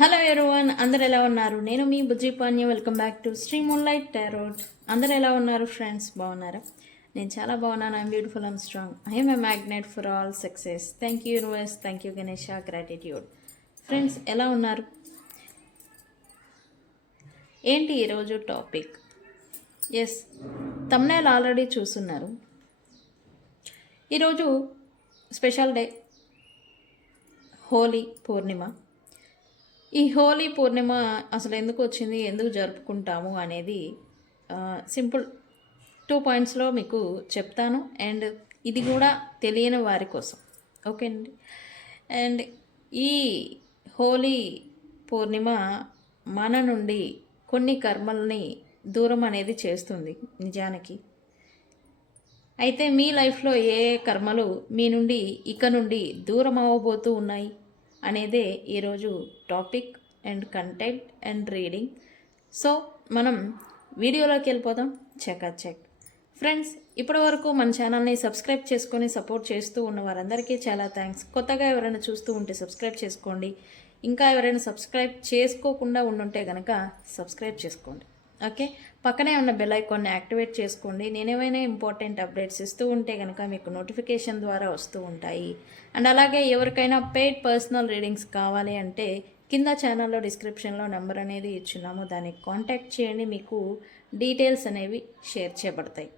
Hello everyone, అందరు ఎలా ఉన్నారు? నేను మీ Bujji Panya. Welcome back to Sri moonlight tarot. అందరు ఎలా ఉన్నారు ఫ్రెండ్స్? బాగున్నారా? నేను చాలా బాగున్నాను. I'm beautiful, I'm strong, I'm a magnet for all success. Thank you universe, thank you Ganesha, gratitude. Friends ఎలా ఉన్నారు? ఏంటి ఈరోజు టాపిక్? ఎస్, తమ్నేల్ ఆల్రెడీ చూస్తున్నారు. ఈరోజు స్పెషల్ డే, హోలీ పూర్ణిమ. ఈ హోలీ పూర్ణిమ అసలు ఎందుకు వచ్చింది, ఎందుకు జరుపుకుంటాము అనేది సింపుల్ 2 పాయింట్స్లో మీకు చెప్తాను. అండ్ ఇది కూడా తెలియని వారి కోసం, ఓకే అండి. అండ్ ఈ హోలీ పూర్ణిమ మన నుండి కొన్ని కర్మల్ని దూరం అనేది చేస్తుంది నిజానికి. అయితే మీ లైఫ్లో ఏ కర్మలు మీ నుండి ఇక నుండి దూరం అవ్వబోతూ ఉన్నాయి అనేదే ఈరోజు topic and content and reading. So మనం వీడియోలోకి వెళ్ళిపోదాం. చెక్ ఫ్రెండ్స్, ఇప్పటి వరకు మన ఛానల్ని సబ్స్క్రైబ్ చేసుకొని సపోర్ట్ చేస్తూ ఉన్న వారందరికీ చాలా థ్యాంక్స్. కొత్తగా ఎవరైనా చూస్తూ ఉంటే సబ్స్క్రైబ్ చేసుకోండి. ఇంకా ఎవరైనా సబ్స్క్రైబ్ చేసుకోకుండా ఉండుంటే కనుక సబ్స్క్రైబ్ చేసుకోండి. ఓకే, పక్కనే ఉన్న బెల్ ఐకాన్ని యాక్టివేట్ చేసుకోండి. నేనేమైనా ఇంపార్టెంట్ అప్డేట్స్ ఇస్తూ ఉంటే కనుక మీకు నోటిఫికేషన్ ద్వారా వస్తూ ఉంటాయి. అండ్ అలాగే ఎవరికైనా పెయిడ్ పర్సనల్ రీడింగ్స్ కావాలి అంటే కింద ఛానల్లో డిస్క్రిప్షన్లో నెంబర్ అనేది ఇచ్చున్నాము, దాన్ని కాంటాక్ట్ చేయండి. మీకు డీటెయిల్స్ అనేవి షేర్ చేయబడతాయి.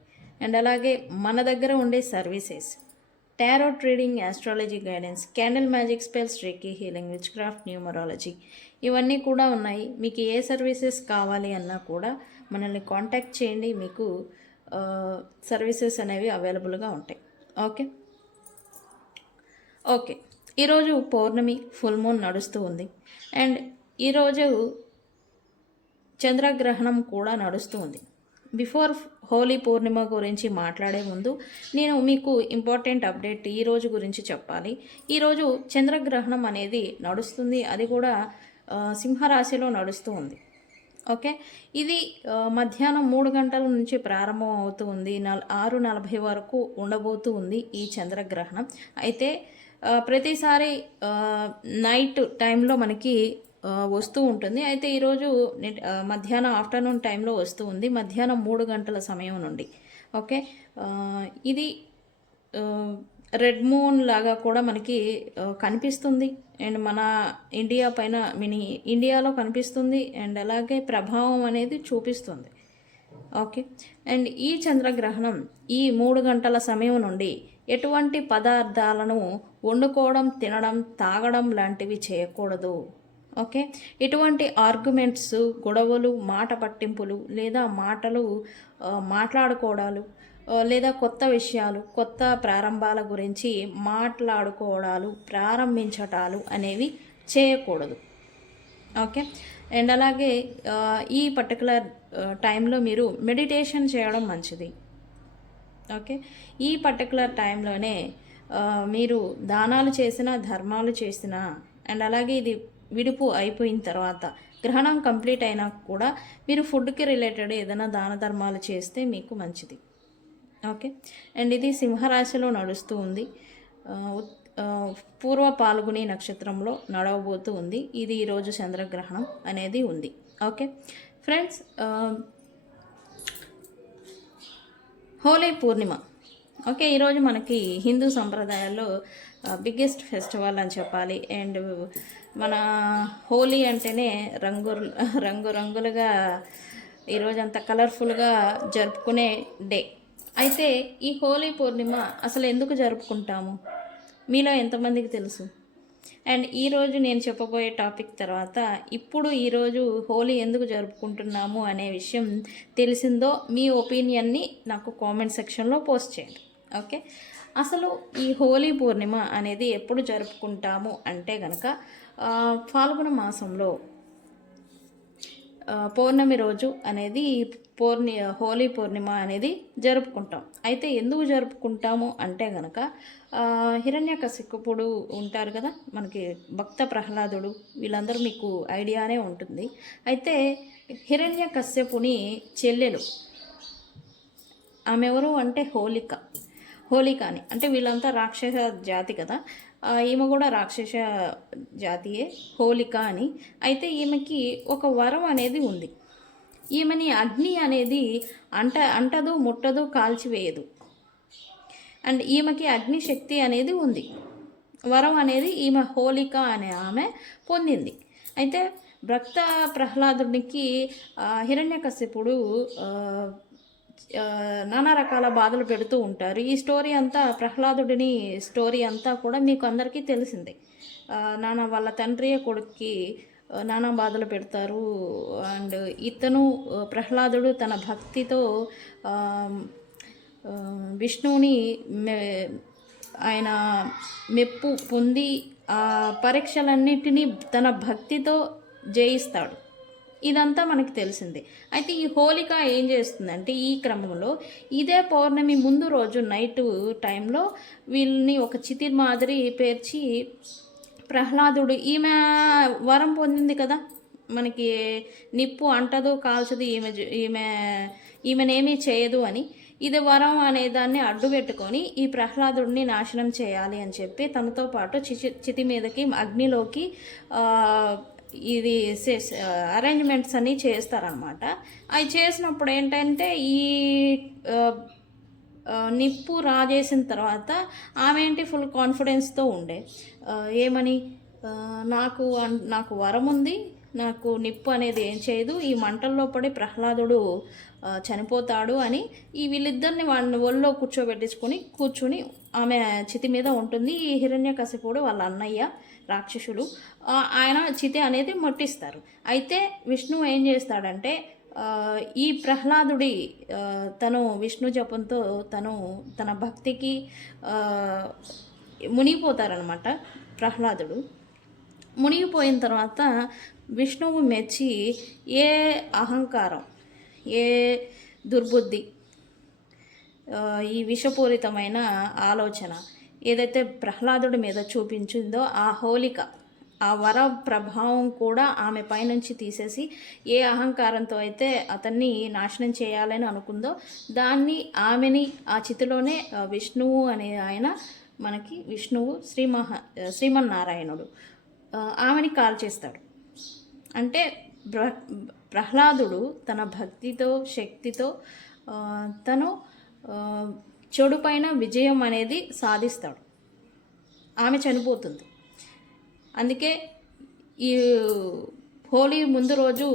అండ్ అలాగే మన దగ్గర ఉండే services tarot reading, astrology guidance, candle magic spells, reiki healing, which craft, numerology ఇవన్నీ కూడా ఉన్నాయి. మీకు ఏ సర్వీసెస్ కావాలి అన్నా కూడా మనల్ని కాంటాక్ట్ చేయండి. మీకు సర్వీసెస్ అనేవి అవైలబుల్గా ఉంటాయి. ఓకే ఓకే ఈరోజు పౌర్ణమి, ఫుల్ మూన్ నడుస్తూ ఉంది. అండ్ ఈరోజు చంద్రగ్రహణం కూడా నడుస్తూ ఉంది. బిఫోర్ హోలీ పూర్ణిమ గురించి మాట్లాడే ముందు నేను మీకు ఇంపార్టెంట్ అప్డేట్ ఈరోజు గురించి చెప్పాలి. ఈరోజు చంద్రగ్రహణం అనేది నడుస్తుంది, అది కూడా సింహరాశిలో నడుస్తూ ఉంది. ఓకే, ఇది మధ్యాహ్నం 3 గంటల నుంచి ప్రారంభం అవుతూ ఉంది. 6:40 వరకు ఉండబోతూ ఉంది ఈ చంద్రగ్రహణం. అయితే ప్రతిసారి నైట్ టైంలో మనకి వస్తూ ఉంటుంది. అయితే ఈరోజు మధ్యాహ్నం ఆఫ్టర్నూన్ టైంలో వస్తూ ఉంది, మధ్యాహ్నం 3 గంటల సమయం నుండి. ఓకే, ఇది రెడ్ మూన్ లాగా కూడా మనకి కనిపిస్తుంది. అండ్ మన ఇండియా పైన ఇండియాలో కనిపిస్తుంది. అండ్ అలాగే ప్రభావం అనేది చూపిస్తుంది. ఓకే, అండ్ ఈ చంద్రగ్రహణం ఈ 3 గంటల సమయం నుండి ఎటువంటి పదార్థాలను వండుకోవడం, తినడం, తాగడం లాంటివి చేయకూడదు. ఓకే, ఎటువంటి ఆర్గ్యుమెంట్స్, గొడవలు, మాట పట్టింపులు లేదా మాట్లాడుకోవడాలు లేదా కొత్త విషయాలు, కొత్త ప్రారంభాల గురించి మాట్లాడుకోవడాలు, ప్రారంభించటాలు అనేవి చేయకూడదు. ఓకే, అండ్ అలాగే ఈ పర్టికులర్ టైంలో మీరు మెడిటేషన్ చేయడం మంచిది. ఓకే, ఈ పర్టికులర్ టైంలోనే మీరు దానాలు చేసినా, ధర్మాలు చేసినా, అండ్ అలాగే ఇది విడుపు అయిపోయిన తర్వాత గ్రహణం కంప్లీట్ అయినా కూడా మీరు ఫుడ్కి రిలేటెడ్ ఏదైనా దాన ధర్మాలు చేస్తే మీకు మంచిది. ఓకే, అండ్ ఇది సింహరాశిలో నడుస్తూ ఉంది. పూర్వ పాల్గొని నక్షత్రంలో నడవబోతూ ఉంది. ఇది ఈరోజు చంద్రగ్రహణం అనేది ఉంది. ఓకే ఫ్రెండ్స్, హోలీ పూర్ణిమ. ఓకే, ఈరోజు మనకి హిందూ సంప్రదాయాల్లో బిగ్గెస్ట్ ఫెస్టివల్ అని చెప్పాలి. అండ్ మన హోలీ అంటేనే రంగురంగులుగా ఈరోజు అంత కలర్ఫుల్గా జరుపుకునే డే. అయితే ఈ హోలీ పూర్ణిమ అసలు ఎందుకు జరుపుకుంటాము మీలో ఎంతమందికి తెలుసు? అండ్ ఈరోజు నేను చెప్పబోయే టాపిక్ తర్వాత ఇప్పుడు ఈరోజు హోలీ ఎందుకు జరుపుకుంటున్నాము అనే విషయం తెలిసిందో మీ ఒపీనియన్ని నాకు కామెంట్ సెక్షన్లో పోస్ట్ చేయండి. ఓకే, అసలు ఈ హోలీ పూర్ణిమ అనేది ఎప్పుడు జరుపుకుంటాము అంటే కనుక ఫాల్గుణ మాసంలో పౌర్ణమి రోజు అనేది హోలీ పూర్ణిమ అనేది జరుపుకుంటాం. అయితే ఎందుకు జరుపుకుంటాము అంటే కనుక హిరణ్యకశిపుడు ఉంటారు కదా, మనకి భక్త ప్రహ్లాదుడు, వీళ్ళందరూ మీకు ఐడియానే ఉంటుంది. అయితే హిరణ్యకశ్యపుని చెల్లెలు ఆమె ఎవరు అంటే హోలిక అని. అంటే వీళ్ళంతా రాక్షస జాతి కదా, ఈమె కూడా రాక్షస జాతియే, హోలిక అని. అయితే ఈమెకి ఒక వరం అనేది ఉంది. ఈమెని అగ్ని అనేది అంటదు, ముట్టదు, కాల్చివేయదు. అండ్ ఈమెకి అగ్నిశక్తి అనేది ఉంది. వరం అనేది ఈమె హోలిక అనే ఆమె పొందింది. అయితే భక్త ప్రహ్లాదునికి హిరణ్యకశిపుడు నానా రకాల బాధలు పెడుతూ ఉంటారు. ఈ స్టోరీ అంతా, ప్రహ్లాదుడిని స్టోరీ అంతా కూడా మీకు అందరికీ తెలిసిందే. వాళ్ళ తండ్రి కొడుక్కి నానా బాధలు పెడతారు. అండ్ ఇతను ప్రహ్లాదుడు తన భక్తితో విష్ణువుని ఆయన మెప్పు పొంది ఆ పరీక్షలన్నిటినీ తన భక్తితో జయిస్తాడు. ఇదంతా మనకి తెలిసిందే. అయితే ఈ హోలిక ఏం చేస్తుందంటే ఈ క్రమంలో ఇదే పౌర్ణమి ముందు రోజు నైట్ టైంలో వీళ్ళని ఒక చితి మాదిరి పేర్చి ప్రహ్లాదుడు, ఈమె వరం పొందింది కదా, మనకి నిప్పు అంటదు, కాల్చదు, ఈమెనేమీ చేయదు అని, ఇది వరం అనే దాన్ని అడ్డు పెట్టుకొని ఈ ప్రహ్లాదుడిని నాశనం చేయాలి అని చెప్పి తనతో పాటు చితి మీదకి అగ్నిలోకి ఇది అరేంజ్మెంట్స్ అన్నీ చేస్తారనమాట. అవి చేసినప్పుడు ఏంటంటే ఈ నిప్పు రాజేసిన తర్వాత ఆమె ఏంటి ఫుల్ కాన్ఫిడెన్స్తో ఉండే, ఏమని, నాకు వరం ఉంది, నాకు నిప్పు అనేది ఏం చేయదు, ఈ మంటల్లో పడి ప్రహ్లాదుడు చనిపోతాడు అని వీళ్ళిద్దరిని వాడిని ఒళ్ళో కూర్చుని ఆమె చితి మీద ఉంటుంది. ఈ హిరణ్యకశిపుడు వాళ్ళ అన్నయ్య రాక్షసుడు, ఆయన చితి అనేది ముట్టిస్తారు. అయితే విష్ణువు ఏం చేస్తాడంటే ఈ ప్రహ్లాదుడి తను విష్ణు జపంతో తన భక్తికి మునిగిపోతారనమాట. ప్రహ్లాదుడు మునిగిపోయిన తర్వాత విష్ణువు మెచ్చి ఏ అహంకారం, ఏ దుర్బుద్ధి, ఈ విషపూరితమైన ఆలోచన ఏదైతే ప్రహ్లాదుడి మీద చూపించిందో ఆ హోలిక, ఆ వర ప్రభావం కూడా ఆమె పైనుంచి తీసేసి ఏ అహంకారంతో అయితే అతన్ని నాశనం చేయాలని అనుకుందో దాన్ని ఆమెని ఆ చితిలోనే విష్ణువు అనే ఆయన, మనకి విష్ణువు శ్రీమన్నారాయణుడు ఆమెని కాల్చేస్తాడు. అంటే ప్రహ్లాదుడు తన భక్తితో శక్తితో తను చెడు పైన విజయం అనేది సాధిస్తాడు. ఆమె చనిపోతుంది. అందుకే ఈ హోలీ ముందు రోజు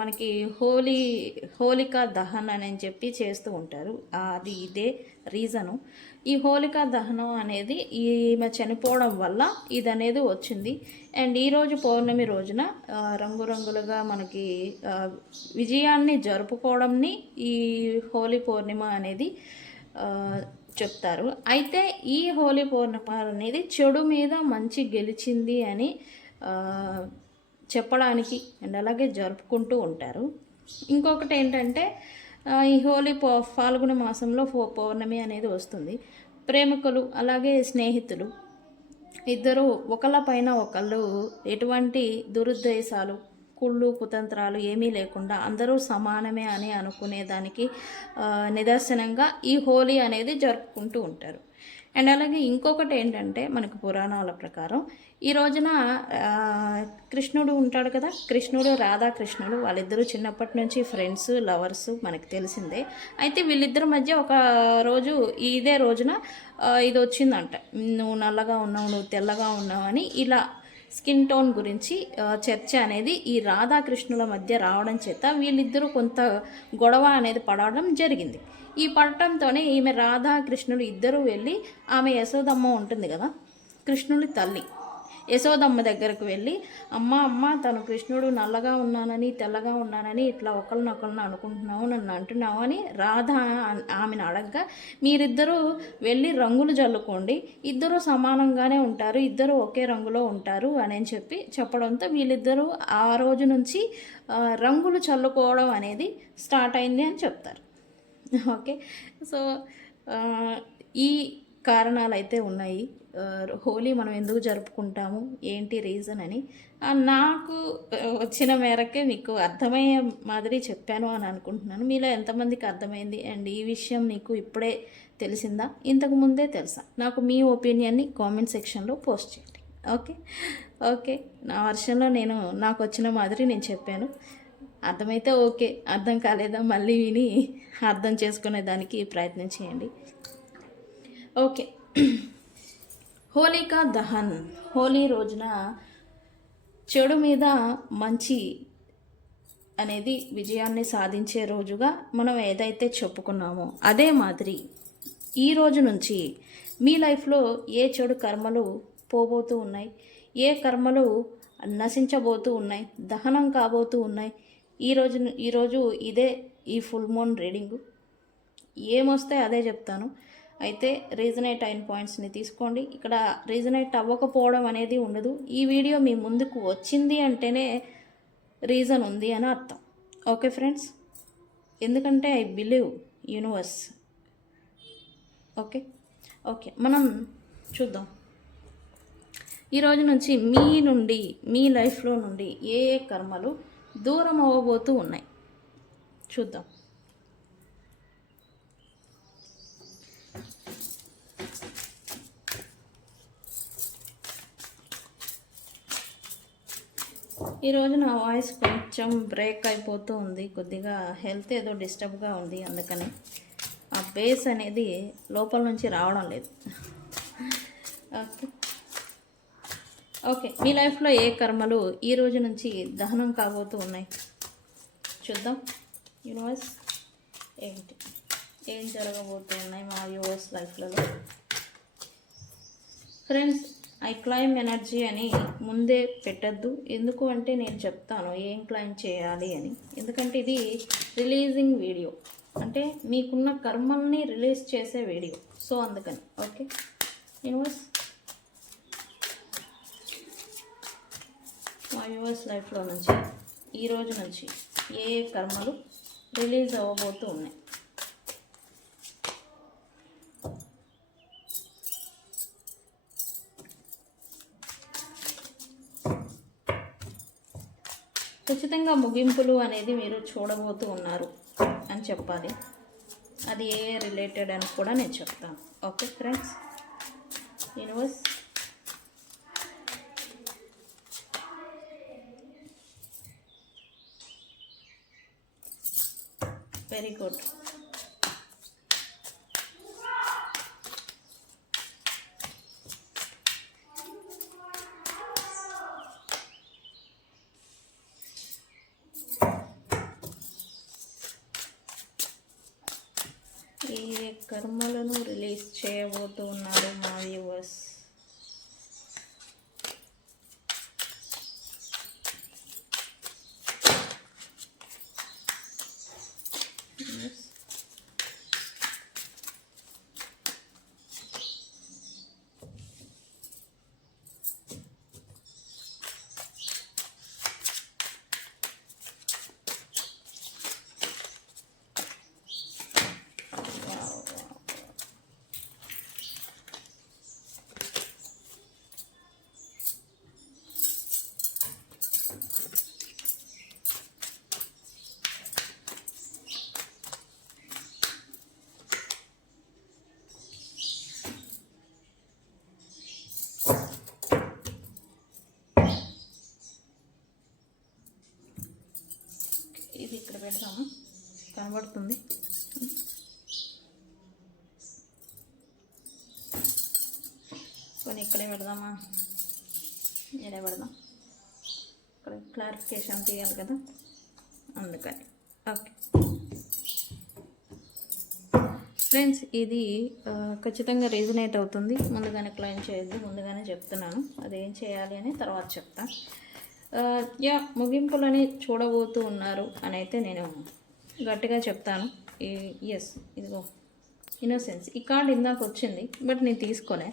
మనకి హోలికా దహన్ అని చెప్పి చేస్తూ ఉంటారు. అది ఇదే రీజను. ఈ హోలికా దహనం అనేది ఈమె చనిపోవడం వల్ల ఇది అనేది వచ్చింది. అండ్ ఈరోజు పౌర్ణమి రోజున రంగురంగులుగా మనకి విజయాన్ని జరుపుకోవడంని ఈ హోలీ పూర్ణిమ అనేది చెప్తారు. అయితే ఈ హోలీ పూర్ణిమ అనేది చెడు మీద మంచి గెలిచింది అని చెప్పడానికి అండ్ అలాగే జరుపుకుంటూ ఉంటారు. ఇంకొకటి ఏంటంటే ఈ హోలీ ఫాల్గుణ మాసంలో పౌర్ణమి అనేది వస్తుంది. ప్రేమికులు అలాగే స్నేహితులు ఇద్దరు ఒకళ్ళపైన ఒకళ్ళు ఎటువంటి దురుద్దేశాలు, కుళ్ళు, కుతంత్రాలు ఏమీ లేకుండా అందరూ సమానమే అని అనుకునేదానికి నిదర్శనంగా ఈ హోలీ అనేది జరుపుకుంటూ ఉంటారు. అండ్ అలాగే ఇంకొకటి ఏంటంటే మనకు పురాణాల ప్రకారం ఈ రోజున కృష్ణుడు ఉంటాడు కదా, కృష్ణుడు రాధాకృష్ణుడు వాళ్ళిద్దరూ చిన్నప్పటి నుంచి ఫ్రెండ్స్, లవర్స్ మనకు తెలిసిందే. అయితే వీళ్ళిద్దరి మధ్య ఒక రోజు ఇదే రోజున ఇది వచ్చిందంట, నువ్వు నల్లగా ఉన్నావు, నువ్వు తెల్లగా ఉన్నావు అని ఇలా స్కిన్ టోన్ గురించి చర్చ అనేది ఈ రాధాకృష్ణుల మధ్య రావడం చేత వీళ్ళిద్దరూ కొంత గొడవ అనేది పడడం జరిగింది. ఈ పడటంతోనే ఈమె రాధాకృష్ణులు ఇద్దరూ వెళ్ళి ఆమె యశోదమ్మ ఉంటుంది కదా, కృష్ణుడి తల్లి యశోదమ్మ దగ్గరకు వెళ్ళి, అమ్మ తను కృష్ణుడు నల్లగా ఉన్నానని తెల్లగా ఉన్నానని ఇట్లా ఒకరినొకరిని అనుకుంటున్నావు, నన్ను అంటున్నావు అని రాధ ఆమెను అడగగా, మీరిద్దరూ వెళ్ళి రంగులు జల్లుకోండి, ఇద్దరూ సమానంగానే ఉంటారు, ఇద్దరు ఒకే రంగులో ఉంటారు అని చెప్పడంతో వీళ్ళిద్దరూ ఆ రోజు నుంచి రంగులు చల్లుకోవడం అనేది స్టార్ట్ అయింది అని చెప్తారు. ఓకే, సో ఈ కారణాలు అయితే ఉన్నాయి. హోలీ మనం ఎందుకు జరుపుకుంటాము, ఏంటి రీజన్ అని నాకు వచ్చిన మేరకే మీకు అర్థమయ్యే మాదిరి చెప్పాను అని అనుకుంటున్నాను. మీలో ఎంతమందికి అర్థమైంది అండ్ ఈ విషయం మీకు ఇప్పుడే తెలిసిందా, ఇంతకు ముందే తెలుసా? నాకు మీ ఒపీనియన్ని కామెంట్ సెక్షన్లో పోస్ట్ చేయండి. ఓకే ఓకే, నా వర్షన్లో నాకు వచ్చిన మాదిరి నేను చెప్పాను. అర్థమైతే ఓకే, అర్థం కాలేదా మళ్ళీ విని అర్థం చేసుకునే దానికి ప్రయత్నం చేయండి. ఓకే, హోలికా దహన్, హోలీ రోజున చెడు మీద మంచి అనేది విజయాన్ని సాధించే రోజుగా మనం ఏదైతే చెప్పుకున్నామో అదే మాదిరి ఈ రోజు నుంచి మీ లైఫ్లో ఏ చెడు కర్మలు పోబోతూ ఉన్నాయి, ఏ కర్మలు నశించబోతూ ఉన్నాయి, దహనం కాబోతూ ఉన్నాయి. ఈరోజు ఇదే ఈ ఫుల్ మూన్ రీడింగు. ఏమొస్తే అదే చెప్తాను. అయితే రీజనేట్ అయిన పాయింట్స్ని తీసుకోండి. ఇక్కడ రీజనేట్ అవ్వకపోవడం అనేది ఉండదు. ఈ వీడియో మీ ముందుకు వచ్చింది అంటేనే రీజన్ ఉంది అని అర్థం. ఓకే ఫ్రెండ్స్, ఎందుకంటే I believe universe. Okay okay, మనం చూద్దాం ఈరోజు నుంచి మీ లైఫ్లో నుండి ఏ ఏ కర్మలు దూరం అవ్వబోతూ ఉన్నాయి చూద్దాం. ఈరోజు నా వాయిస్ కొంచెం బ్రేక్ అయిపోతూ ఉంది, కొద్దిగా హెల్త్ ఏదో డిస్టర్బ్గా ఉంది, అందుకని ఆ బేస్ అనేది లోపల నుంచి రావడం లేదు. ఓకే ఓకే, మీ లైఫ్లో ఏ కర్మలు ఈ రోజు నుంచి దహనం కాబోతూ ఉన్నాయి చూద్దాం. యూనివర్స్ ఏం జరగబోతూ ఉన్నాయి మా యూనివర్స్ లైఫ్లలో. ఫ్రెండ్స్, ఐ క్లైమ్ ఎనర్జీ అని ముందే పెట్టద్దు, ఎందుకు అంటే నేను చెప్తాను ఏం క్లైమ్ చేయాలి అని. ఎందుకంటే ఇది రిలీజింగ్ వీడియో, అంటే మీకున్న కర్మల్ని రిలీజ్ చేసే వీడియో. సో అందుకని ఓకే యూనివర్స్, మా యూనివర్స్ లైఫ్లో నుంచి ఈరోజు నుంచి ఏ ఏ కర్మలు రిలీజ్ అవ్వబోతూ ఉన్నాయి. ఖచ్చితంగా ముగింపులు అనేది మీరు చూడబోతూ ఉన్నారు అని చెప్పాలి. అది ఏ రిలేటెడ్ అని కూడా నేను చెప్తాను. Okay friends, universe very good. ఏ కర్మలను రిలీజ్ చేయబోతూ ఉన్నారు మా వ్యూవర్స్. ఇది ఇక్కడ పెడదాము, కనబడుతుంది. కొన్ని ఇక్కడే పెడదామా, ఇక్కడే పెడదాం, ఇక్కడ క్లారిఫికేషన్ తీయాలి కదా, అందుకని. ఓకే ఫ్రెండ్స్, ఇది ఖచ్చితంగా రీజనేట్ అవుతుంది. ముందుగానే క్లైమ్ చేయొద్దు, ముందుగానే చెప్తున్నాను అదేం చేయాలి అని తర్వాత చెప్తాను. ముగింపులని చూడబోతూ ఉన్నారు అని అయితే నేను గట్టిగా చెప్తాను. ఎస్, ఇదిగో ఇన్నోసెన్స్ ఈ కార్డ్ ఇందాక వచ్చింది, బట్ నేను తీసుకోలే.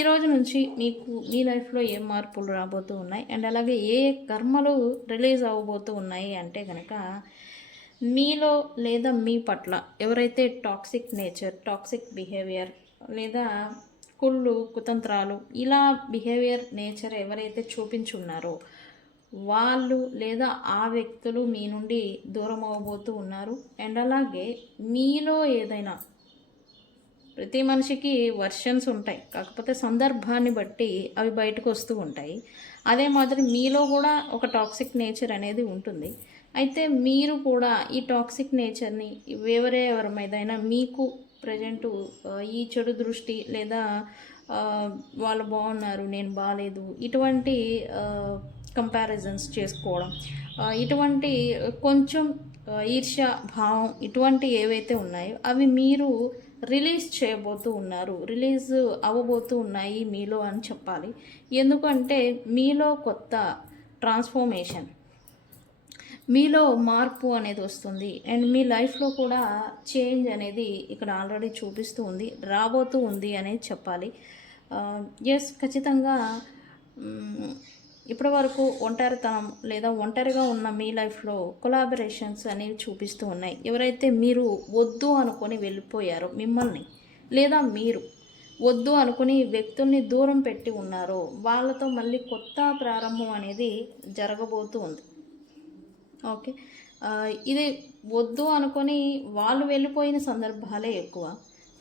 ఈరోజు నుంచి మీకు మీ లైఫ్లో ఏ మార్పులు రాబోతూ ఉన్నాయి అండ్ అలాగే ఏ కర్మలు రిలీజ్ అవ్వబోతూ ఉన్నాయి అంటే కనుక మీలో లేదా మీ పట్ల ఎవరైతే టాక్సిక్ నేచర్, టాక్సిక్ బిహేవియర్ లేదా కుళ్ళు కుతంత్రాలు ఇలా బిహేవియర్ నేచర్ ఎవరైతే చూపించున్నారో వాళ్ళు లేదా ఆ వ్యక్తులు మీ నుండి దూరం అవ్వబోతూ ఉన్నారు. అండ్ అలాగే మీలో ఏదైనా, ప్రతి మనిషికి వర్షన్స్ ఉంటాయి, కాకపోతే సందర్భాన్ని బట్టి అవి బయటకు వస్తూ ఉంటాయి. అదే మాదిరి మీలో కూడా ఒక టాక్సిక్ నేచర్ అనేది ఉంటుంది. అయితే మీరు కూడా ఈ టాక్సిక్ నేచర్ని ఎవరి మీదైనా మీకు ప్రజెంటు ఈ చెడు దృష్టి లేదా వాళ్ళు బాగున్నారు నేను బాగాలేదు ఇటువంటి కంపారిజన్స్ చేసుకోవడం, ఇటువంటి కొంచెం ఈర్ష్య భావం ఇటువంటి ఏవైతే ఉన్నాయో అవి మీరు రిలీజ్ చేయబోతూ ఉన్నారు, రిలీజ్ అవ్వబోతూ ఉన్నాయి మీలో అని చెప్పాలి. ఎందుకంటే మీలో కొత్త ట్రాన్స్ఫర్మేషన్, మీలో మార్పు అనేది వస్తుంది. అండ్ మీ లైఫ్లో కూడా చేంజ్ అనేది ఇక్కడ ఆల్రెడీ చూపిస్తూ ఉంది, రాబోతూ ఉంది అనేది చెప్పాలి. ఎస్, ఖచ్చితంగా ఇప్పటి వరకు ఒంటరితనం లేదా ఒంటరిగా ఉన్న మీ లైఫ్లో కొలాబరేషన్స్ అనేవి చూపిస్తూ ఉన్నాయి. ఎవరైతే మీరు వద్దు అనుకొని వెళ్ళిపోయారో మిమ్మల్ని, లేదా మీరు వద్దు అనుకుని వ్యక్తుల్ని దూరం పెట్టి ఉన్నారో వాళ్ళతో మళ్ళీ కొత్త ప్రారంభం అనేది జరగబోతూ ఉంది. ఓకే, ఇది వద్దు అనుకొని వాళ్ళు వెళ్ళిపోయిన సందర్భాలే ఎక్కువ.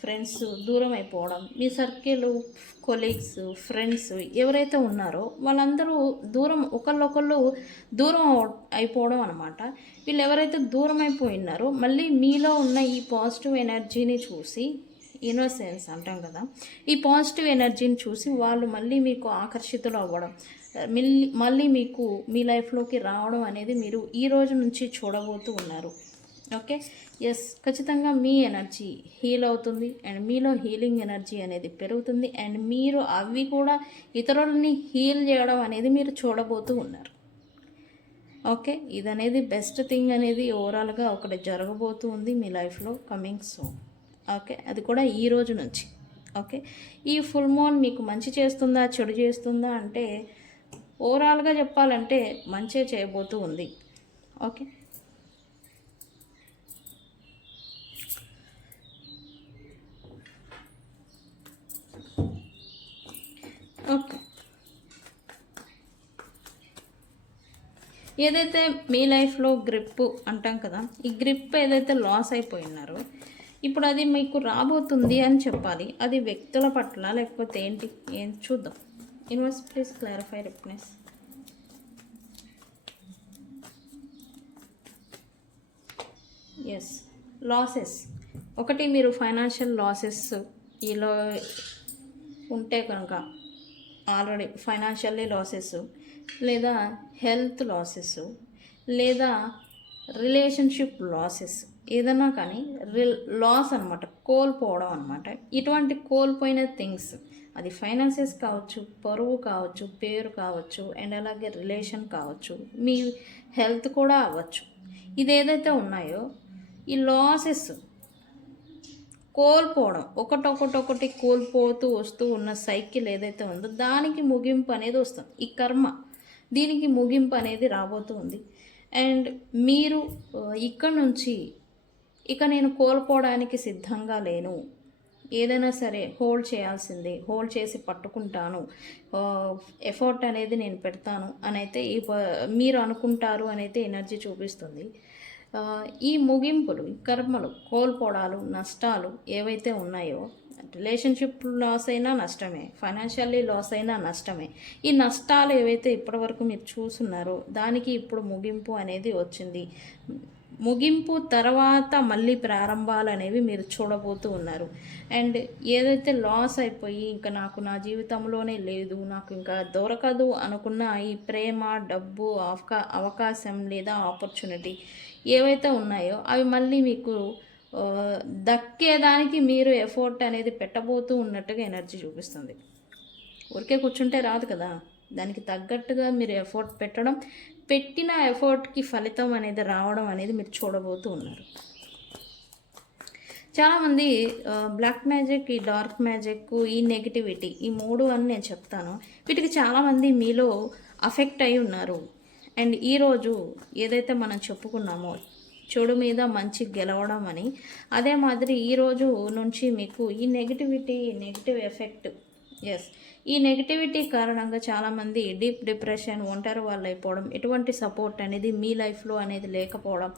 ఫ్రెండ్స్ దూరం అయిపోవడం, మీ సర్కిల్ కొలీగ్స్ ఫ్రెండ్స్ ఎవరైతే ఉన్నారో వాళ్ళందరూ దూరం, ఒకళ్ళొకళ్ళు దూరం అయిపోవడం అనమాట. వీళ్ళు ఎవరైతే దూరం అయిపోయినారో మళ్ళీ మీలో ఉన్న ఈ పాజిటివ్ ఎనర్జీని చూసి, ఇన్నోసెన్స్ అంటాం కదా, ఈ పాజిటివ్ ఎనర్జీని చూసి వాళ్ళు మళ్ళీ మీకు ఆకర్షితులు అవ్వడం, మళ్ళీ మీకు మీ లైఫ్లోకి రావడం అనేది మీరు ఈ రోజు నుంచి చూడబోతూ ఉన్నారు. ఓకే, ఎస్, ఖచ్చితంగా మీ ఎనర్జీ హీల్ అవుతుంది అండ్ మీలో హీలింగ్ ఎనర్జీ అనేది పెరుగుతుంది. అండ్ మీరు అవి కూడా ఇతరులని హీల్ చేయడం అనేది మీరు చూడబోతూ ఉన్నారు. ఓకే, ఇదనేది బెస్ట్ థింగ్ అనేది ఓవరాల్గా ఒకటి జరగబోతూ ఉంది మీ లైఫ్లో కమింగ్ సూన్. ఓకే, అది కూడా ఈ రోజు నుంచి. ఓకే, ఈ ఫుల్ మూన్ మీకు మంచి చేస్తుందా చెడు చేస్తుందా అంటే ఓవరాల్గా చెప్పాలంటే మంచే చేయబోతూ ఉంది. ఓకే, ఓకే, ఏదైతే మీ లైఫ్లో గ్రిప్ అంటాం కదా, ఈ గ్రిప్ ఏదైతే లాస్ అయిపోయినారో ఇప్పుడు అది మీకు రాబోతుంది అని చెప్పాలి. అది వ్యక్తుల పట్ల లేకపోతే ఏంటి ఏం చూద్దాం. Universe please clarify ripeness. Yes, losses. ఒకటి మీరు ఫైనాన్షియల్ లాసెస్ ఇలా ఉంటే కనుక ఆల్రెడీ ఫైనాన్షియల్లీ లాసెస్, లేదా హెల్త్ లాసెస్, లేదా రిలేషన్షిప్ లాసెస్, ఏదన్నా కానీ లాస్ అనమాట, కోల్పోవడం అనమాట. ఇటువంటి కోల్పోయిన థింగ్స్, అది ఫైనాన్సెస్ కావచ్చు, పరువు కావచ్చు, పేరు కావచ్చు, అండ్ అలాగే రిలేషన్ కావచ్చు, మీ హెల్త్ కూడా అవ్వచ్చు. ఇది ఏదైతే ఉన్నాయో ఈ లాసెస్ కోల్పోవడం, ఒకటొకటి కోల్పోతూ వస్తూ ఉన్న సైకిల్ ఏదైతే ఉందో దానికి ముగింపు అనేది వస్తుంది. ఈ కర్మ దీనికి ముగింపు అనేది రాబోతూ ఉంది. అండ్ మీరు ఇక్కడ నుంచి ఇక నేను కోల్పోవడానికి సిద్ధంగా లేను, ఏదైనా సరే హోల్డ్ చేయాల్సిందే, హోల్డ్ చేసి పట్టుకుంటాను, ఎఫర్ట్ అనేది నేను పెడతాను అని అయితే మీరు అనుకుంటారు అని అయితే ఎనర్జీ చూపిస్తుంది. ఈ ముగింపులు, కర్మలు, కోల్పోవడాలు, నష్టాలు ఏవైతే ఉన్నాయో, రిలేషన్షిప్ లాస్ అయినా నష్టమే, ఫైనాన్షియల్లీ లాస్ అయినా నష్టమే. ఈ నష్టాలు ఏవైతే ఇప్పటివరకు మీరు చూస్తున్నారో దానికి ఇప్పుడు ముగింపు అనేది వచ్చింది. ముగింపు తర్వాత మళ్ళీ ప్రారంభాలు అనేవి మీరు చూడబోతూ ఉన్నారు. అండ్ ఏదైతే లాస్ అయిపోయి ఇంకా నాకు నా జీవితంలోనే లేదు, నాకు ఇంకా దొరకదు అనుకున్న ఈ ప్రేమ, డబ్బు, అవకాశం లేదా ఆపర్చునిటీ ఏవైతే ఉన్నాయో అవి మళ్ళీ మీకు దక్కేదానికి మీరు ఎఫర్ట్ అనేది పెట్టబోతూ ఉన్నట్టుగా ఎనర్జీ చూపిస్తుంది. ఊరికే కూర్చుంటే రాదు కదా, దానికి తగ్గట్టుగా మీరు ఎఫర్ట్ పెట్టడం, పెట్టిన ఎఫర్ట్కి ఫలితం అనేది రావడం అనేది మీరు చూడబోతూ ఉన్నారు. చాలామంది బ్లాక్ మ్యాజిక్, ఈ డార్క్ మ్యాజిక్, ఈ నెగిటివిటీ, ఈ మూడు అని నేను చెప్తాను. వీటికి చాలామంది మీలో అఫెక్ట్ అయి ఉన్నారు. అండ్ ఈరోజు ఏదైతే మనం చెప్పుకున్నామో చెడు మీద మంచి గెలవడం అని, అదే మాదిరి ఈరోజు నుంచి మీకు ఈ నెగిటివిటీ, నెగిటివ్ ఎఫెక్ట్ ఎస్, ఈ నెగిటివిటీ కారణంగా చాలామంది డీప్ డిప్రెషన్, ఒంటరి వాళ్ళు అయిపోవడం, ఎటువంటి సపోర్ట్ అనేది మీ లైఫ్లో అనేది లేకపోవడం,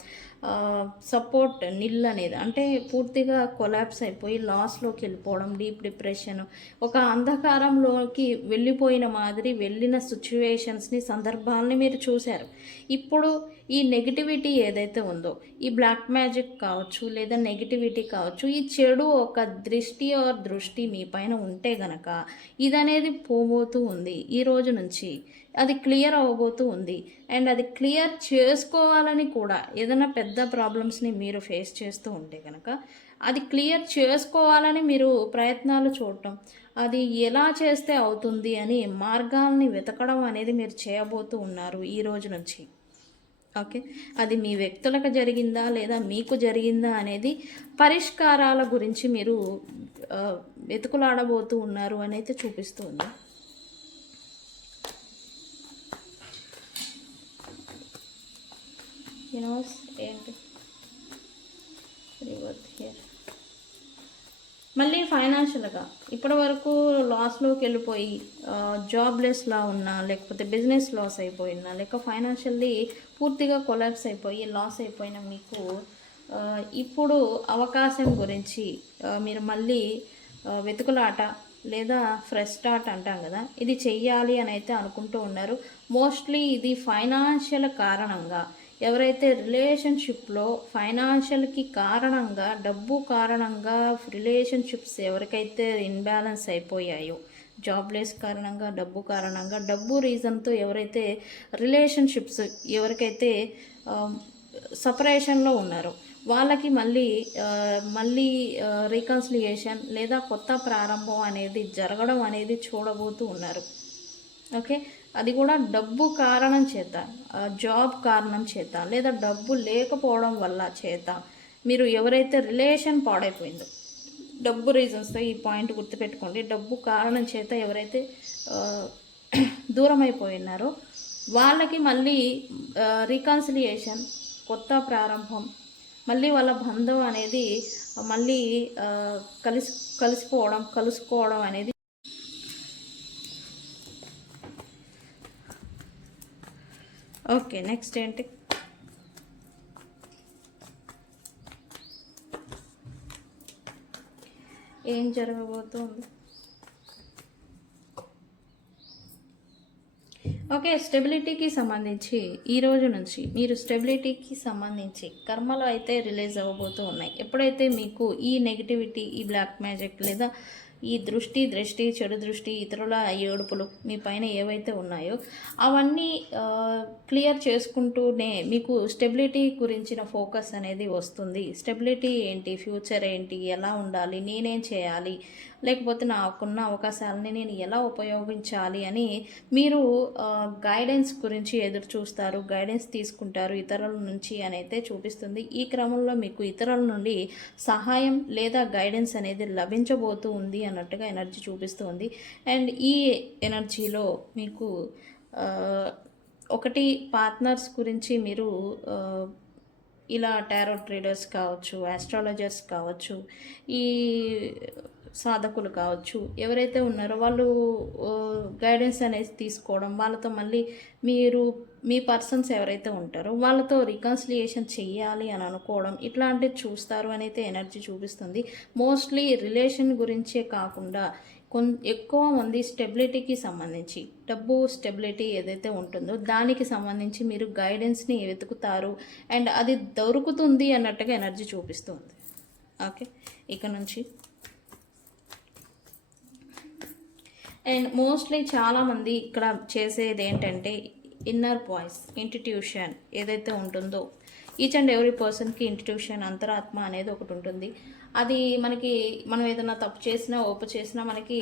సపోర్ట్ నిల్ అనేది అంటే పూర్తిగా కొలాప్స్ అయిపోయి లాస్లోకి వెళ్ళిపోవడం, డీప్ డిప్రెషన్, ఒక అంధకారంలోకి వెళ్ళిపోయిన మాదిరి వెళ్ళిన సిచ్యువేషన్స్ని, సందర్భాలని మీరు చూశారు. ఇప్పుడు ఈ నెగిటివిటీ ఏదైతే ఉందో, ఈ బ్లాక్ మ్యాజిక్ కావచ్చు లేదా నెగిటివిటీ కావచ్చు, ఈ చెడు ఒక దృష్టి మీ పైన ఉంటే గనక ఇదనేది పోబోతూ ఉంది. ఈ రోజు నుంచి అది క్లియర్ అవ్వబోతూ ఉంది. అండ్ అది క్లియర్ చేసుకోవాలని కూడా ఏదైనా పెద్ద ప్రాబ్లమ్స్ని మీరు ఫేస్ చేస్తూ ఉంటే కనుక అది క్లియర్ చేసుకోవాలని మీరు ప్రయత్నాలు చూడటం, అది ఎలా చేస్తే అవుతుంది అని మార్గాల్ని వెతకడం అనేది మీరు చేయబోతూ ఉన్నారు ఈ రోజు నుంచి. ఓకే, అది మీ వ్యక్తులకు జరిగిందా లేదా మీకు జరిగిందా అనేది పరిష్కారాల గురించి మీరు వెతుకులాడబోతూ ఉన్నారు అని అయితే చూపిస్తుంది. యూనివర్స్ ఏంటి రివర్స్ హియర్. మళ్ళీ ఫైనాన్షియల్గా ఇప్పటి వరకు లాస్లోకి వెళ్ళిపోయి జాబ్లెస్లా ఉన్నా, లేకపోతే బిజినెస్ లాస్ అయిపోయినా, లేక ఫైనాన్షియల్లీ పూర్తిగా కొలాప్స్ అయిపోయి లాస్ అయిపోయిన మీకు ఇప్పుడు అవకాశం గురించి మీరు మళ్ళీ వెతుకులాట లేదా ఫ్రెష్ స్టార్ట్ అంటాం కదా, ఇది చెయ్యాలి అని అయితే అనుకుంటూ ఉన్నారు. మోస్ట్లీ ఇది ఫైనాన్షియల్ కారణంగా, ఎవరైతే రిలేషన్షిప్లో ఫైనాన్షియల్కి కారణంగా, డబ్బు కారణంగా రిలేషన్షిప్స్ ఎవరికైతే ఇన్బ్యాలెన్స్ అయిపోయాయో, జాబ్లెస్ కారణంగా, డబ్బు కారణంగా, డబ్బు రీజన్తో ఎవరైతే రిలేషన్షిప్స్ ఎవరికైతే సపరేషన్లో ఉన్నారో వాళ్ళకి మళ్ళీ రీకన్సిలియేషన్ లేదా కొత్త ప్రారంభం అనేది జరగడం అనేది చూడబోతూ ఉన్నారు. ఓకే, అది కూడా డబ్బు కారణం చేత, జాబ్ కారణం చేత, లేదా డబ్బు లేకపోవడం వల్ల చేత మీరు ఎవరైతే రిలేషన్ పాడైపోయిందో, డబ్బు రీజన్స్తో, ఈ పాయింట్ గుర్తుపెట్టుకోండి, డబ్బు కారణం చేత ఎవరైతే దూరం అయిపోయినారో వాళ్ళకి మళ్ళీ రీకన్సిలియేషన్, కొత్త ప్రారంభం, మళ్ళీ వాళ్ళ బంధం అనేది మళ్ళీ కలుసుకోవడం అనేది. ఓకే, నెక్స్ట్ ఏంటి? ఏం జరగబోతుంది? ఓకే, స్టెబిలిటీకి సంబంధించి ఈ రోజు నుంచి మీరు స్టెబిలిటీకి సంబంధించి కర్మలు అయితే రిలీజ్ అవ్వబోతూ ఉన్నాయి. ఎప్పుడైతే మీకు ఈ నెగిటివిటీ, ఈ బ్లాక్ మ్యాజిక్ లేదా ఈ దృష్టి, చెడు దృష్టి, ఇతరుల ఏడుపులు మీ పైన ఏవైతే ఉన్నాయో అవన్నీ క్లియర్ చేసుకుంటూనే మీకు స్టెబిలిటీ గురించిన ఫోకస్ అనేది వస్తుంది. స్టెబిలిటీ ఏంటి, ఫ్యూచర్ ఏంటి, ఎలా ఉండాలి, నేనేం చేయాలి, లేకపోతే నాకున్న అవకాశాలని నేను ఎలా ఉపయోగించాలి అని మీరు గైడెన్స్ గురించి ఎదురు చూస్తారు, గైడెన్స్ తీసుకుంటారు ఇతరుల నుంచి అని అయితే చూపిస్తుంది. ఈ క్రమంలో మీకు ఇతరుల నుండి సహాయం లేదా గైడెన్స్ అనేది లభించబోతూ ఉంది అన్నట్టుగా ఎనర్జీ చూపిస్తుంది. అండ్ ఈ ఎనర్జీలో మీకు ఒకటి పార్ట్నర్స్ గురించి మీరు ఇలా టారో ట్రేడర్స్ కావచ్చు, ఆస్ట్రాలజర్స్ కావచ్చు, ఈ సాధకులు కావచ్చు, ఎవరైతే ఉన్నారో వాళ్ళు గైడెన్స్ అనేది తీసుకోవడం, వాళ్ళతో మళ్ళీ మీ పర్సన్స్ ఎవరైతే ఉంటారో వాళ్ళతో రికన్సిలియేషన్ చెయ్యాలి అని అనుకోవడం, ఇట్లాంటివి చూస్తారు అని అయితే ఎనర్జీ చూపిస్తుంది. మోస్ట్లీ రిలేషన్ గురించే కాకుండా ఎక్కువ మంది స్టెబిలిటీకి సంబంధించి, డబ్బు స్టెబిలిటీ ఏదైతే ఉంటుందో దానికి సంబంధించి మీరు గైడెన్స్ని వెతుకుతారు అండ్ అది దొరుకుతుంది అన్నట్టుగా ఎనర్జీ చూపిస్తుంది. ఓకే, ఇక నుంచి అండ్ మోస్ట్లీ చాలామంది ఇక్కడ చేసేది ఏంటంటే ఇన్నర్ వాయిస్, ఇంట్యూషన్ ఏదైతే ఉంటుందో, ఈచ్ అండ్ ఎవ్రీ పర్సన్కి ఇంట్యూషన్, అంతరాత్మ అనేది ఒకటి ఉంటుంది. అది మనం ఏదైనా తప్పు చేసినా, ఒప్పు చేసినా మనకి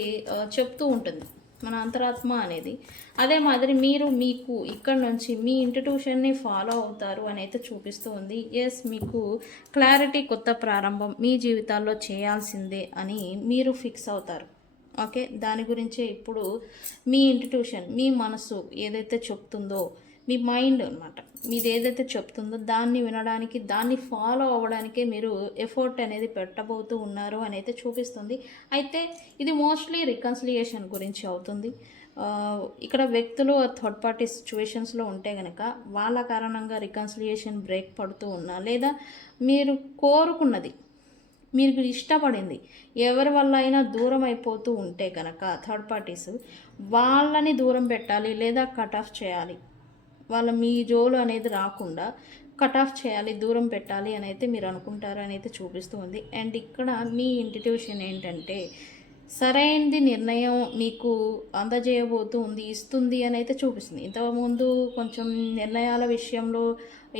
చెప్తూ ఉంటుంది మన అంతరాత్మ అనేది. అదే మాదిరి మీకు ఇక్కడ నుంచి మీ ఇంట్యూషన్ని ఫాలో అవుతారు అని అయితే చూపిస్తూ ఉంది. ఎస్, మీకు క్లారిటీ, కొత్త ప్రారంభం మీ జీవితాల్లో చేయాల్సిందే అని మీరు ఫిక్స్ అవుతారు. ఓకే, దాని గురించే ఇప్పుడు మీ ఇంట్యూషన్, మీ మనసు ఏదైతే చెప్తుందో, మీ మైండ్ అనమాట, మీది ఏదైతే చెప్తుందో దాన్ని వినడానికి, దాన్ని ఫాలో అవ్వడానికే మీరు ఎఫర్ట్ అనేది పెట్టబోతూ ఉన్నారు అని అయితే చూపిస్తుంది. అయితే ఇది మోస్ట్లీ రికన్సిలియేషన్ గురించి అవుతుంది. ఇక్కడ వ్యక్తులు థర్డ్ పార్టీ సిచ్యువేషన్స్లో ఉంటే కనుక వాళ్ళ కారణంగా రికన్సిలియేషన్ బ్రేక్ పడుతూ ఉన్నా, లేదా మీరు కోరుకున్నది, మీకు ఇష్టపడింది ఎవరి వల్ల అయినా దూరం అయిపోతూ ఉంటే కనుక థర్డ్ పార్టీస్ వాళ్ళని దూరం పెట్టాలి, లేదా కట్ ఆఫ్ చేయాలి, వాళ్ళ మీ జోలు అనేది రాకుండా కట్ ఆఫ్ చేయాలి, దూరం పెట్టాలి అని అయితే మీరు అనుకుంటారు అని అయితే చూపిస్తూ ఉంది. అండ్ ఇక్కడ మీ ఇంట్యూషన్ ఏంటంటే సరైనది నిర్ణయం మీకు అందజేయబోతూ ఉంది, ఇస్తుంది అని అయితే చూపిస్తుంది. ఇంతకుముందు కొంచెం నిర్ణయాల విషయంలో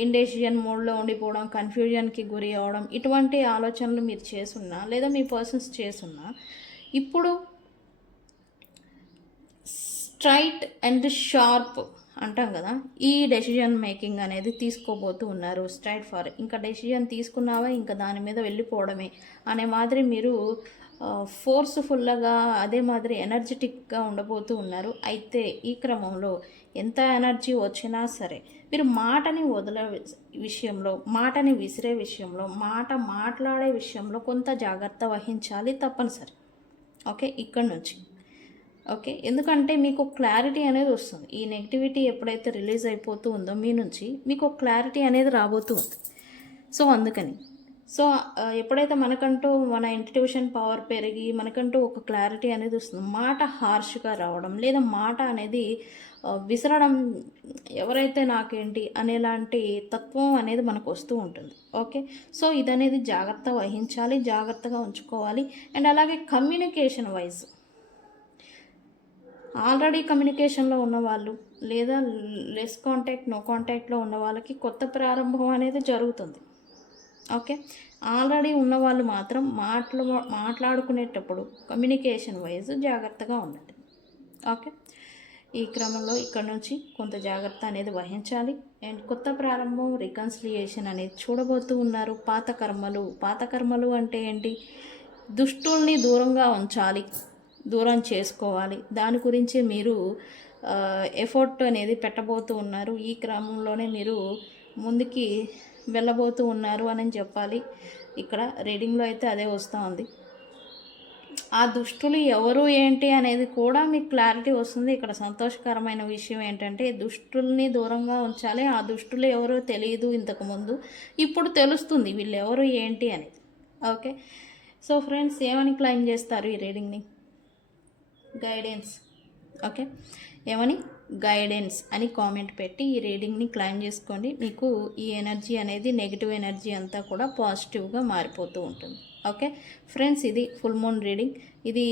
ఇండెసిషన్ మోడ్లో ఉండిపోవడం, కన్ఫ్యూజన్కి గురి అవ్వడం, ఇటువంటి ఆలోచనలు మీరు చేసున్నా, లేదా మీ పర్సన్స్ చేసున్నా, ఇప్పుడు స్ట్రైట్ అండ్ షార్ప్ అంటాం కదా, ఈ డెసిజన్ మేకింగ్ అనేది తీసుకోబోతూ ఉన్నారు. స్ట్రైట్ ఫార్ ఇంకా డెసిజన్ తీసుకున్నావా ఇంకా దాని మీద వెళ్ళిపోవడమే అనే మాదిరి మీరు ఫోర్స్ఫుల్గా, అదే మాదిరి ఎనర్జెటిక్గా ఉండబోతూ ఉన్నారు. అయితే ఈ క్రమంలో ఎంత ఎనర్జీ వచ్చినా సరే మీరు మాటని వదిలే విషయంలో, మాటని విసిరే విషయంలో, మాట మాట్లాడే విషయంలో కొంత జాగ్రత్త వహించాలి తప్పనిసరి. ఓకే, ఇక్కడ నుంచి ఓకే, ఎందుకంటే మీకు క్లారిటీ అనేది వస్తుంది. ఈ నెగిటివిటీ ఎప్పుడైతే రిలీజ్ అయిపోతూ ఉందో మీ నుంచి మీకు క్లారిటీ అనేది రాబోతూ ఉంది. సో అందుకని ఎప్పుడైతే మనకంటూ మన ఇంట్యూషన్ పవర్ పెరిగి మనకంటూ ఒక క్లారిటీ అనేది వస్తుంది, మాట హార్ష్గా రావడం, లేదా మాట అనేది విసరడం, ఎవరైతే నాకేంటి అనేలాంటి తత్వం అనేది మనకు వస్తూ ఉంటుంది. ఓకే, సో ఇదనేది జాగ్రత్త వహించాలి, జాగ్రత్తగా ఉంచుకోవాలి. అండ్ అలాగే కమ్యూనికేషన్ వైజ్ ఆల్రెడీ కమ్యూనికేషన్లో ఉన్నవాళ్ళు, లేదా లెస్ కాంటాక్ట్, నో కాంటాక్ట్లో ఉన్న వాళ్ళకి కొత్త ప్రారంభం అనేది జరుగుతుంది. ఓకే, ఆల్రెడీ ఉన్నవాళ్ళు మాత్రం మాట్లాడుకునేటప్పుడు కమ్యూనికేషన్ వైజ్ జాగ్రత్తగా ఉండాలి. ఓకే, ఈ క్రమంలో ఇక్కడ నుంచి కొంత జాగ్రత్త అనేది వహించాలి. అండ్ కొత్త ప్రారంభం, రికన్సిలియేషన్ అనేది చూడబోతూ ఉన్నారు. పాత కర్మలు అంటే ఏంటి? దుష్టుల్ని దూరంగా ఉంచాలి, దూరం చేసుకోవాలి. దాని గురించి మీరు ఎఫర్ట్ అనేది పెట్టబోతూ ఉన్నారు. ఈ క్రమంలోనే మీరు ముందుకి వెళ్ళబోతూ ఉన్నారు అని చెప్పాలి. ఇక్కడ రీడింగ్లో అయితే అదే వస్తూ ఉంది. ఆ దుష్టులు ఎవరు ఏంటి అనేది కూడా మీకు క్లారిటీ వస్తుంది. ఇక్కడ సంతోషకరమైన విషయం ఏంటంటే దుష్టుల్ని దూరంగా ఉంచాలి. ఆ దుష్టులు ఎవరో తెలియదు ఇంతకుముందు, ఇప్పుడు తెలుస్తుంది వీళ్ళు ఎవరు ఏంటి అనేది. ఓకే, సో ఫ్రెండ్స్, ఏమని క్లైమ్ చేస్తారు ఈ రీడింగ్ని? గైడెన్స్. ఓకే, ఏమని గైడెన్స్ అని కామెంట్ పెట్టి ఈ రీడింగ్ని క్లైమ్ చేసుకోండి. మీకు ఈ ఎనర్జీ అనేది, నెగిటివ్ ఎనర్జీ అంతా కూడా పాజిటివ్గా మారిపోతూ ఉంటుంది. ఓకే ఫ్రెండ్స్, ఇది ఫుల్ మూన్ రీడింగ్. ఇది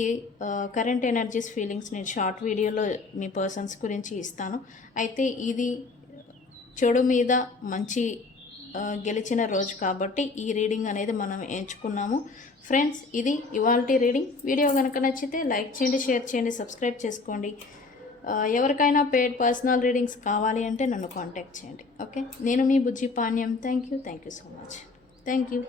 కరెంట్ ఎనర్జీస్ ఫీలింగ్స్ నేను షార్ట్ వీడియోలో మీ పర్సన్స్ గురించి ఇస్తాను. అయితే ఇది చెడు మీద మంచి గెలిచిన రోజు కాబట్టి ఈ రీడింగ్ అనేది మనం ఎంచుకున్నాము. ఫ్రెండ్స్, ఇది ఇవాల్టి రీడింగ్. వీడియో కనుక నచ్చితే లైక్ చేయండి, షేర్ చేయండి, సబ్స్క్రైబ్ చేసుకోండి. ఎవరికైనా పెయిడ్ పర్సనల్ రీడింగ్స్ కావాలి అంటే నన్ను కాంటాక్ట్ చేయండి. ఓకే, నేను మీ Bujji Panyam. Thank you so much. Thank you.